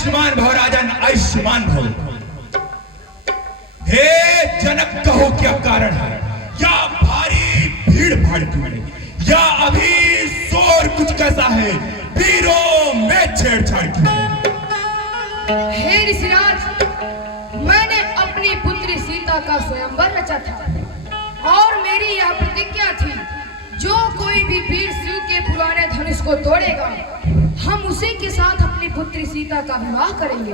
आयुष्मान भव राजन, आयुष्मान भव। हे जनक, कहो क्या कारण है, या भारी भीड़ भाड़ क्यों है, या अभी शोर कुछ कैसा है, वीरों में छेड़छाड़ क्यों है? हे ऋषिराज, मैंने अपनी पुत्री सीता का स्वयंवर रचा था और मेरी यह प्रतिज्ञा थी, जो कोई भी वीर शिव के पुराने धनुष को तोड़ेगा, हम उसी के साथ अपनी पुत्री सीता का विवाह करेंगे।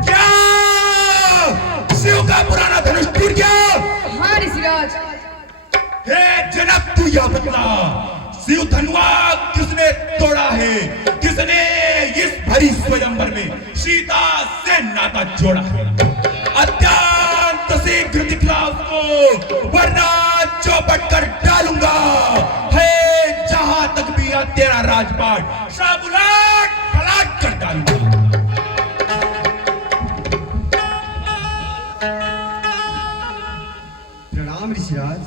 क्या शिव का पुराना धनुष टूट गया? हाँ ऋषिराज। हे जनक, तू यह बता, शिव धनुआ किसने तोड़ा है, किसने इस भरी स्वयंवर में सीता से नाता जोड़ा है? अत्यंत शीघ्र दिखला उसको, वरना चौपट कर डालूंगा। है जहां तक भी तेरा राजपाट सब उलट पलट कर डालूंगा। प्रणाम ऋषिराज।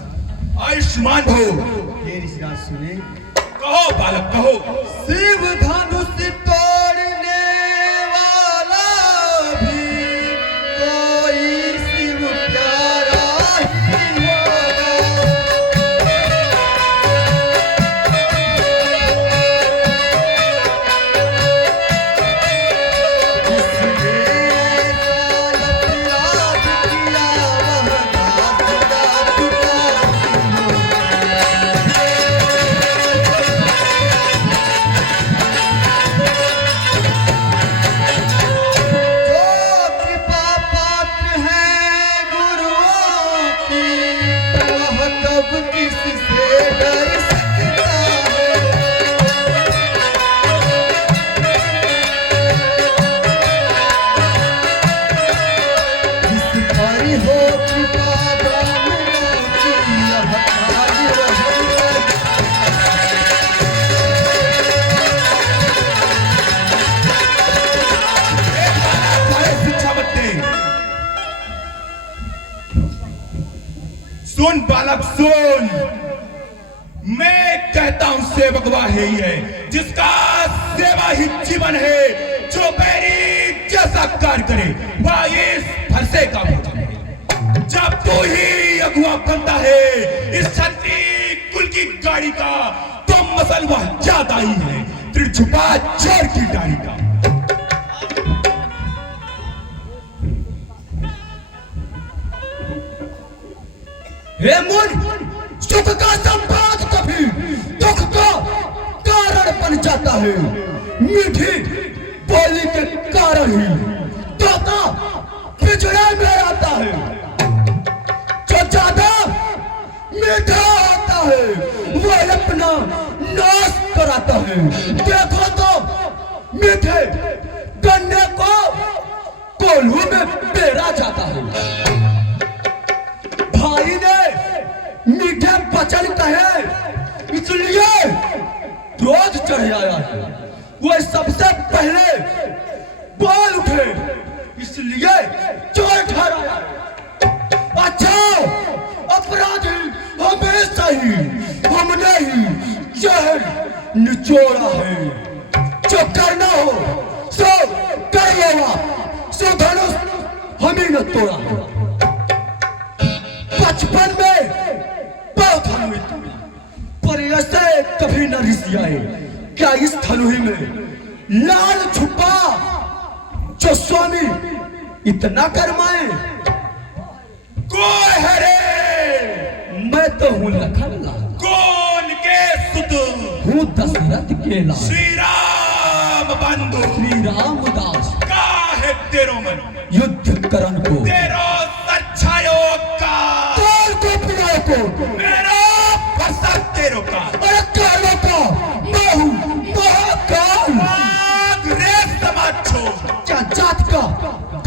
आयुष्मान भव। हे ऋषिराज सुने। कहो बालक कहो। शिव धनुष तोड़ने वाला भी कोई शिव प्यारा ही होगा। जिसने ऐसा अपराध किया वह दास का जो कृपा पात्र है गुरुओं की, वह कब किससे डर सकता है। जिस पर हो कृपा ब्राह्मणों की, यह कार्य रहेगा। सारे शिक्षा बच्चे सुन, बालक सुन, मैं कहता हूं सेवक वह ही है जिसका सेवा ही जीवन है, जो बैरी जैसा कार्य करे वह इस फरसे का भोजन है। जब तू ही अगुआ बनता है इस क्षत्रिय कुल की गाड़ी का, तो मसल वह ज्यादा ही है त्रिछुपा चोर की गाड़ी का। हे मुन, सुख का संपाद कभी दुख का कारण बन जाता है। मीठी बोली के कारण ही तोता पिछड़े में आता है। जो ज्यादा मीठा होता है वह अपना नाश कराता है। देखो तो मीठे गन्ने को कोल्हू में पेरा जाता है। भाई ने मीठे वचन कहे, इसलिए रोज चढ़ आया है। वह सबसे पहले बोल उठे, इसलिए चोर ठहराया। अच्छा, अपराधी हमेशा ही हमने ही जहर निचोड़ा है। जो करना हो सो कर लेगा, सो धनुष हम ही न तोड़ा है। बचपन में बहुत हनुई थी, पर ऐसे कभी न रिसियाए। क्या इस धनुही में लाल छुपा जो स्वामी इतना करमाए? कोई है रे? मैं तो हूँ लखन लाल, कौन के सुत? हूँ दशरथ के लाल, श्री राम बंधु। श्री रामदास। का है तेरो मन, युद्ध करण को, तेरो सच्चायो का, तोर को पिया को, मेरो फसा तेरो का। अरे कालो का मैं हूँ महाकाल। आग रे समाछो, क्या जात का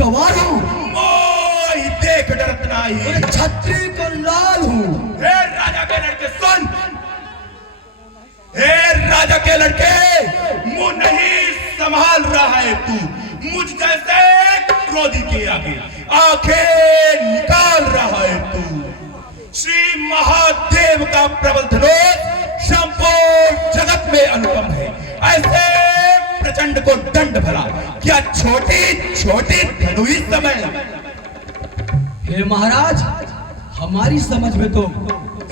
गवार हूँ? मोहि देख डरत नाही। अरे छत्री का लाल हूँ। हे राजा के लड़के सुन, हे राजा के लड़के, मुंह नहीं संभाल रहा है तू। मुझ जैसे क्रोधी के आगे आंखें निकाल रहा है तू। श्री महादेव का प्रबल धनुष संपूर्ण जगत में अनुपम है। ऐसे प्रचंड को दंड भला, क्या छोटी छोटी धनुई समय। हे महाराज, हमारी समझ में तो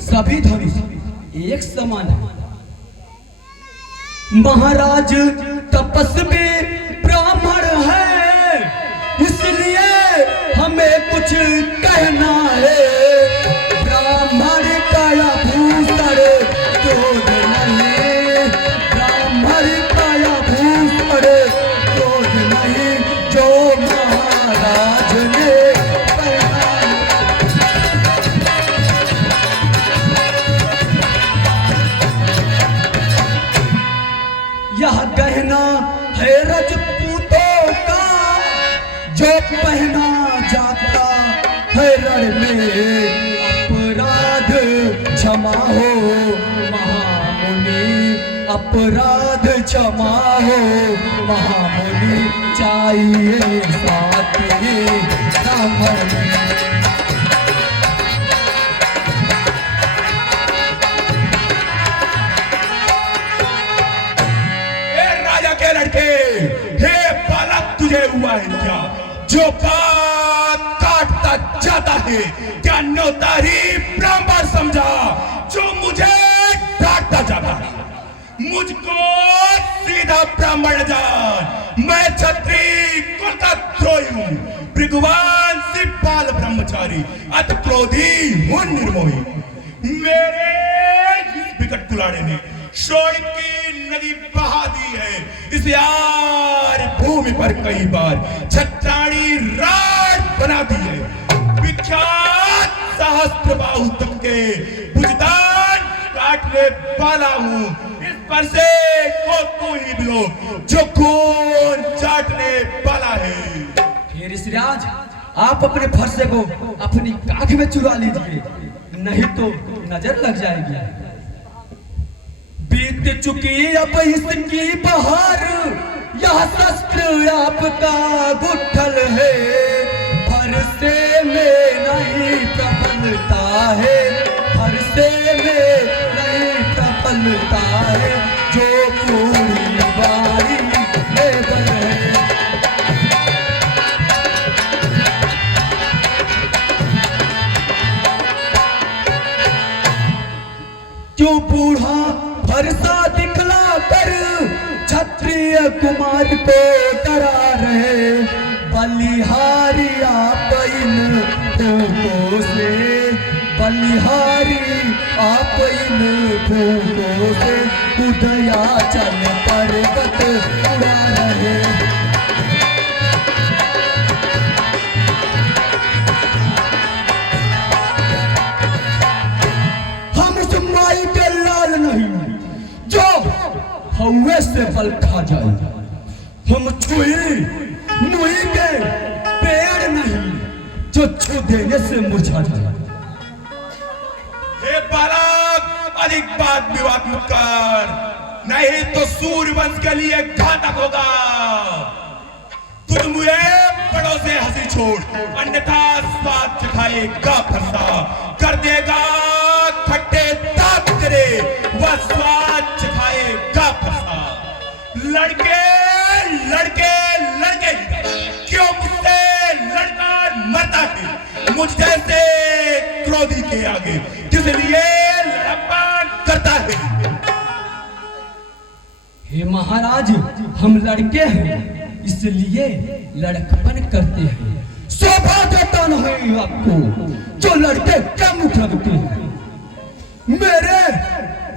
सभी धनुष एक समान है। महाराज तपस्वी ब्राह्मण है, इसलिए हमें कुछ कहना है। ब्राह्मण काया भूषण क्रोध नहीं, ब्राह्मण काया भूषण क्रोध नहीं, जो महाराज ने पहना। यह गहना है रजपूतों का, जो पहना जाता है रण में। अपराध क्षमा हो महामुनि, अपराध क्षमा हो महामुनि, चाहिए साथी ब्राह्मण। के लड़के, हे बालक, तुझे हुआ है क्या जो बात काटता जाता है? क्या नौतारी ब्राह्मण समझा जो मुझे काटता जाता है? मुझको सीधा ब्राह्मण जान, मैं क्षत्रिय कुल का द्रोही हूं, भृगुवान सिपाल ब्रह्मचारी, अत क्रोधी हूं निर्मोही। मेरे इस विकट कुलाड़े ने शोणित की नदी बहा दी है, इस यार भूमि पर कई बार छत्राणी राज बना दी है। विख्यात सहस्त्र बाहु तक के भुजदान काटने वाला हूं, इस पर से को तू ही बिलो जो खून चाटने वाला है। हे ऋषिराज, आप अपने फरसे को अपनी काख में चुरा लीजिए, नहीं तो नजर लग जाएगी। बीत चुकी अब इसकी बहार, यह शस्त्र आपका गुठल है। फरसे में नहीं प्रबलता है, फरसे में नहीं प्रबलता है, जो पूरी बारी में बने। क्यों बूढ़ा फरसा दिखला कर क्षत्रिय कुमार को डरा रहे? बलिहारी आप इन भूखों से, बलिहारी आप इन भूखों से, उदया चल पर्वत उड़ा रहे। हम उस माई के लाल नहीं जो हवे से बल खा जाए, हम छुई मुई के पेड़ नहीं जो छू देने से मुरझा जाए। हे बालक, अधिक बात विवाद मत कर, नहीं तो सूर्यवंश के लिए घातक होगा। तुझ मुझे बड़ों से हंसी छोड़, अन्यथा स्वाद चखाएगा फरसा, कर देगा खट्टे दांत तेरे, वह स्वाद चखाएगा फरसा। लड़के लड़के लड़के क्यों मुझसे लड़का मरता है? मुझ जैसे क्रोधी के आगे किस लिए लड़ापन करता है? हे महाराज, हम लड़के हैं, इसलिए लड़कपन करते हैं। शोभा देता नहीं आपको जो लड़के क्या मुख लगते हैं। मेरे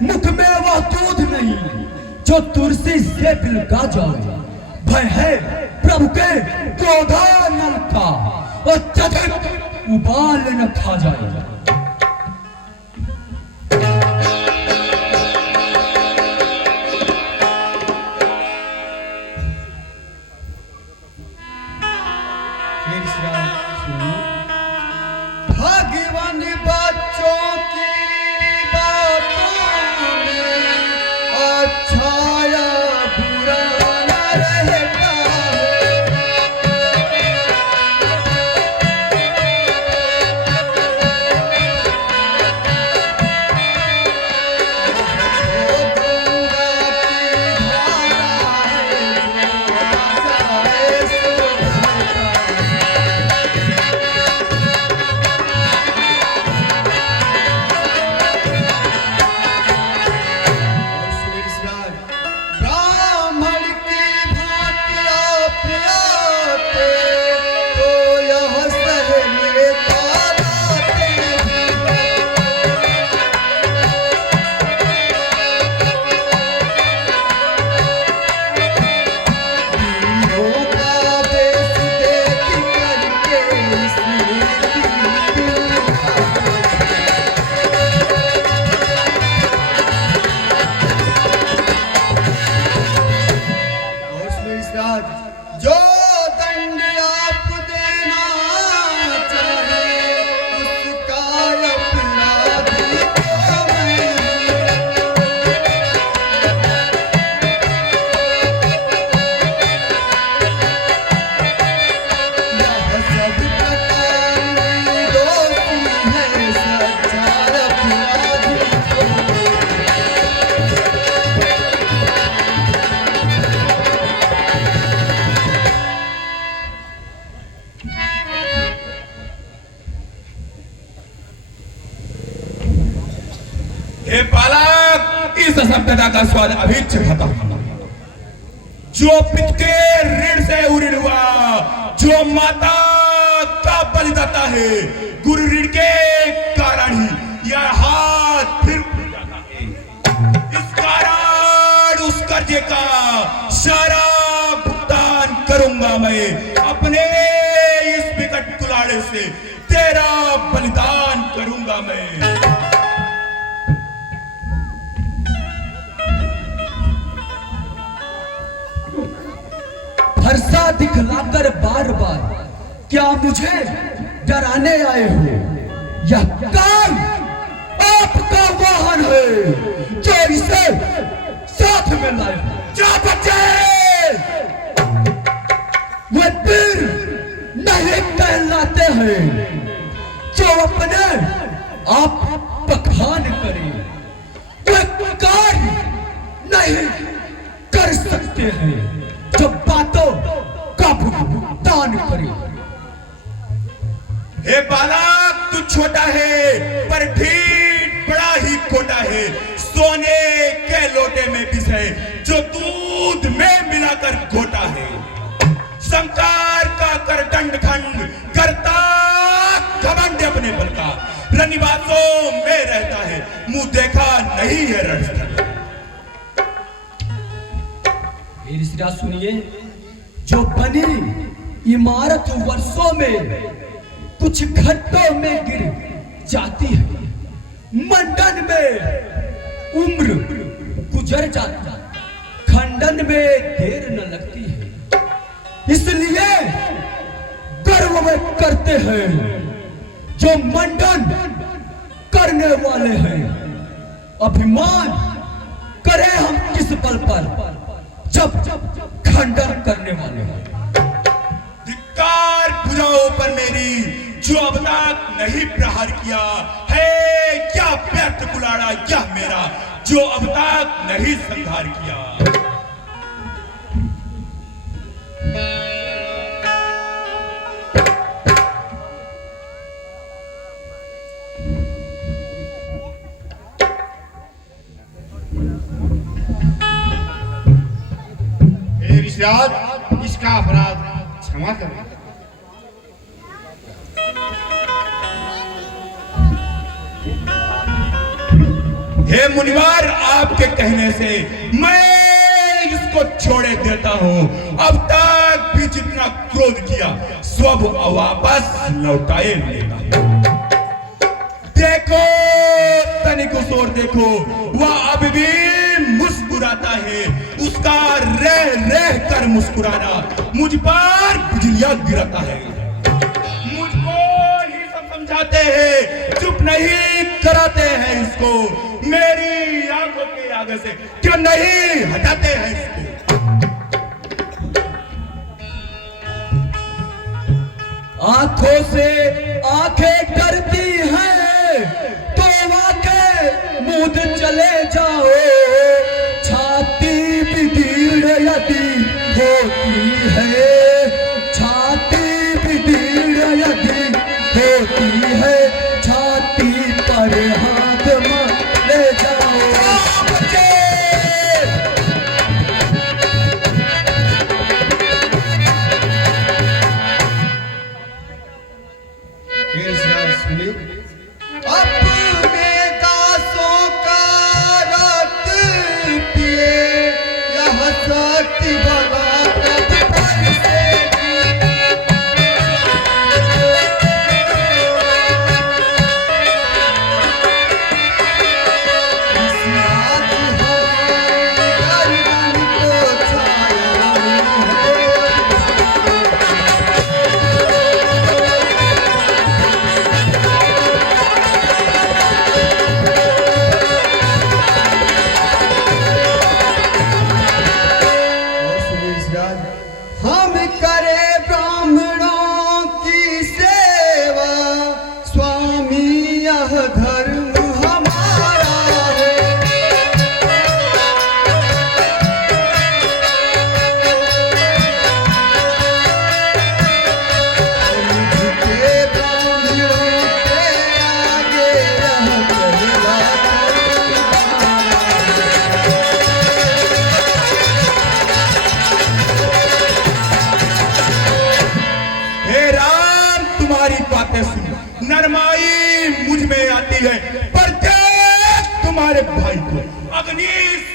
मुख में वह दूध नहीं जो तुलसी से पिलका जाए। भय है प्रभु के क्रोधानल का, अत्यधिक उबाल न खा जाए। भगवान बच्चों की बातों में अच्छा या बुरा न रहता है। हे बालक, इस सभ्यता का स्वाद अभी चखता हूं। जो पिता के ऋण से उऋण हुआ, जो माता का बलिदाता है, गुरु ऋण के कारण ही यह हाथ फिर उठ जाता है। इस कारण उस कर्जे का सारा भुगतान करूंगा मैं। अपने इस विकट कुलाड़े से तेरा बलिदान करूंगा मैं। फरसा दिखलाकर बार बार क्या मुझे डराने आए हो? यह काल आपका वाहन है जो इसे साथ में लाए। जा बच्चे, वे वीर नहीं कहलाते हैं जो अपने आप बखान करे। वे कार्य नहीं कर सकते हैं जो बातों का भुगतान करे। हे बालक, तू छोटा है पर ठीक बड़ा ही खोटा है। सोने के लोटे में पिसे जो दूध में मिलाकर घोटा है। संकार का कर दंड खंड करता घमंड अपने बल का। रनिवासों में रहता है, मुंह देखा नहीं है रणस्थल। सुनिए, जो बनी इमारत वर्षों में कुछ घंटों में गिर जाती है, मंडन में उम्र गुजर जाती, खंडन में देर न लगती है। इसलिए गर्व में करते हैं जो मंडन करने वाले हैं। अभिमान करें हम किस बल पर जब खंडन करने वाले हैं। धिक्कार बुझाओ पर मेरी, जो अब तक नहीं प्रहार किया है। क्या व्यर्थ कुलाड़ा यह मेरा, जो अब तक नहीं संहार किया। इसका अपराध क्षमा करें। हे मुनिवार, आपके कहने से मैं इसको छोड़े देता हूं। अब तक भी जितना क्रोध किया सब वापस लौटाए लेगा। देखो तनिक उस ओर देखो, वह अब भी मुस्कुराता है। उसका रह रह कर मुस्कुराना मुझ पर बिजलियां गिराता है। मुझको ही सब समझाते हैं, चुप नहीं कराते हैं इसको। मेरी आंखों के आगे से क्यों नहीं हटाते हैं इसको। आंखों से आंखें डरती हैं तो आंखें मूंद चले जाओ। छाती भी दीड़ यदि होती है, छाती भी दीड़ यदि होती है, छाती पर हाथ मार ले जाओ। अपने दासों का रक्त पिए, यह शक्ति भला कब बरसेगी। इस रात हमारी गर्दन को छाया है। है, प्रत्येक तुम्हारे भाई को अग्नि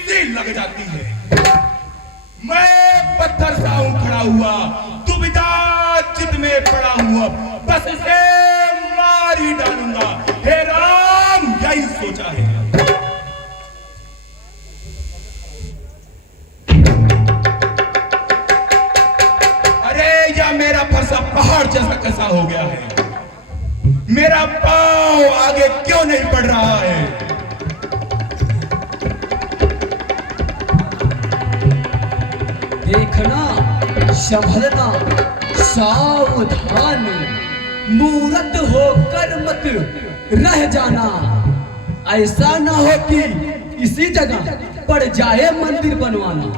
सी लग जाती है। मैं पत्थर सा हूं खड़ा हुआ, दुविधा चित में पड़ा हुआ, बस इसे मार ही डालूंगा। हे राम, यही सोचा है। अरे या मेरा फरसा पहाड़ जैसा कैसा हो गया है? मेरा पांव आगे क्यों नहीं बढ़ रहा है? देखना, संभलना, सावधान, मूर्त होकर मत रह जाना। ऐसा ना हो कि इसी जगह पड़ जाए मंदिर बनवाना।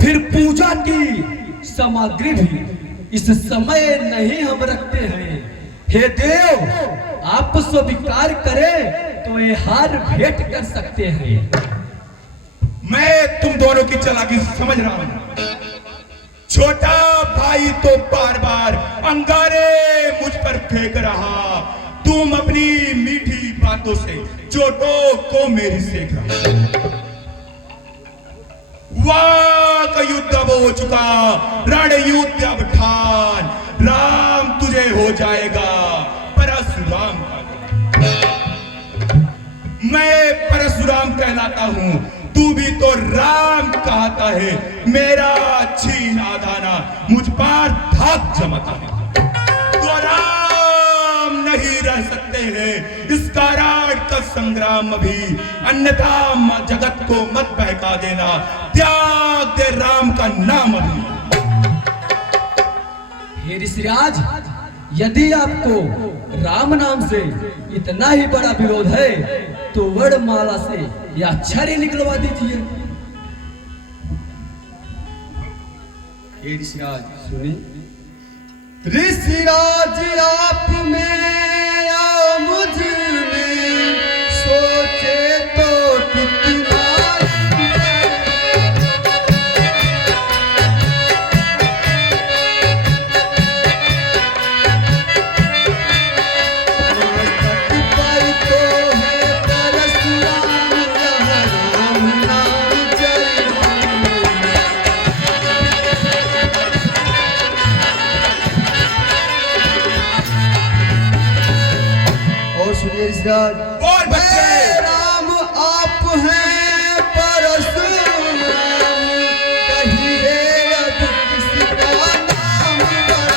फिर पूजा की सामग्री भी इस समय नहीं हम रखते हैं। हे देव, आप स्वीकार करें तो ये हार भेंट कर सकते हैं। मैं तुम दोनों की चालाकी समझ रहा हूं। छोटा भाई तो बार बार अंगारे मुझ पर फेंक रहा, तुम अपनी मीठी बातों से चोटों को मेरी सेक रहा। वाक युद्ध अब हो चुका, रण युद्ध अब ठान, राम तुझे हो जाएगा परशुराम का। मैं परशुराम कहलाता हूं, तू भी तो राम कहता है। मेरा छीन आधाना मुझ पर धाक जमाता है। तो राम नहीं रह सकते हैं इस काराट का संग्राम अभी, अन्यथा जगत को मत बहका देना। त्याग दे राम का नाम अभी। हे ऋषिराज, यदि आपको राम नाम से इतना ही बड़ा विरोध है तो वर्णमाला से यह छड़ी निकलवा दीजिए। हे ऋषिराज सुनिए। ऋषिराज आप में या मुझ में सोचे तो कितना पर तो है परशुराम, यह राम नाम जय और सुनिए ऋषिराज। और बच्चे, हे राम आप हैं परशुराम, कहिए अब किसका नाम बड़ा।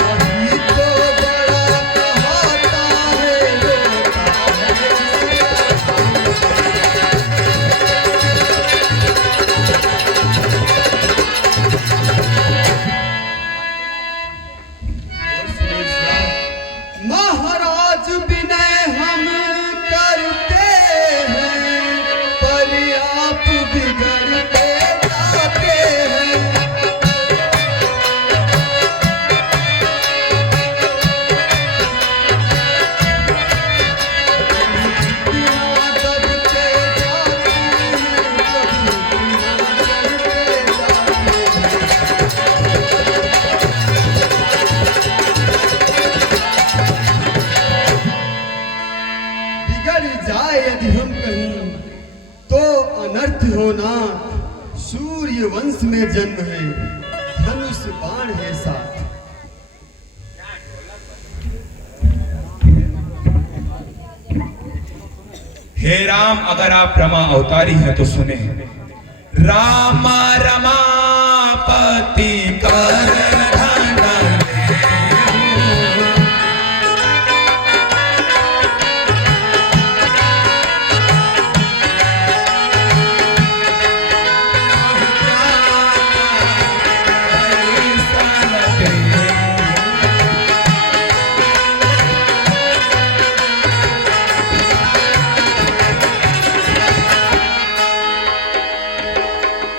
वही तो बड़ा कहता है, रोता है। महाराज विनय हम करते हैं, पर आप बिगड़ते जाते हैं। बिना दबते जाते हैं, कभी बिना चढ़ते जाते हैं। बिगड़ जाए यदि हम कहीं तो अनर्थ होना। सूर्य वंश में जन्म है, धनुष बाण है साथ। हे राम, अगर आप रमा अवतारी हैं तो सुने। राम रमापति कर धन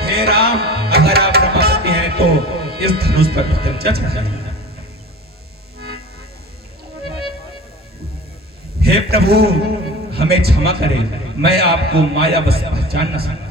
हे राम, अगर आप रमापति हैं तो इस धनुष पर प्रत्यंचा चढ़ाइए। हे प्रभु, हमें क्षमा करें, मैं आपको माया बस पहचान न सकता।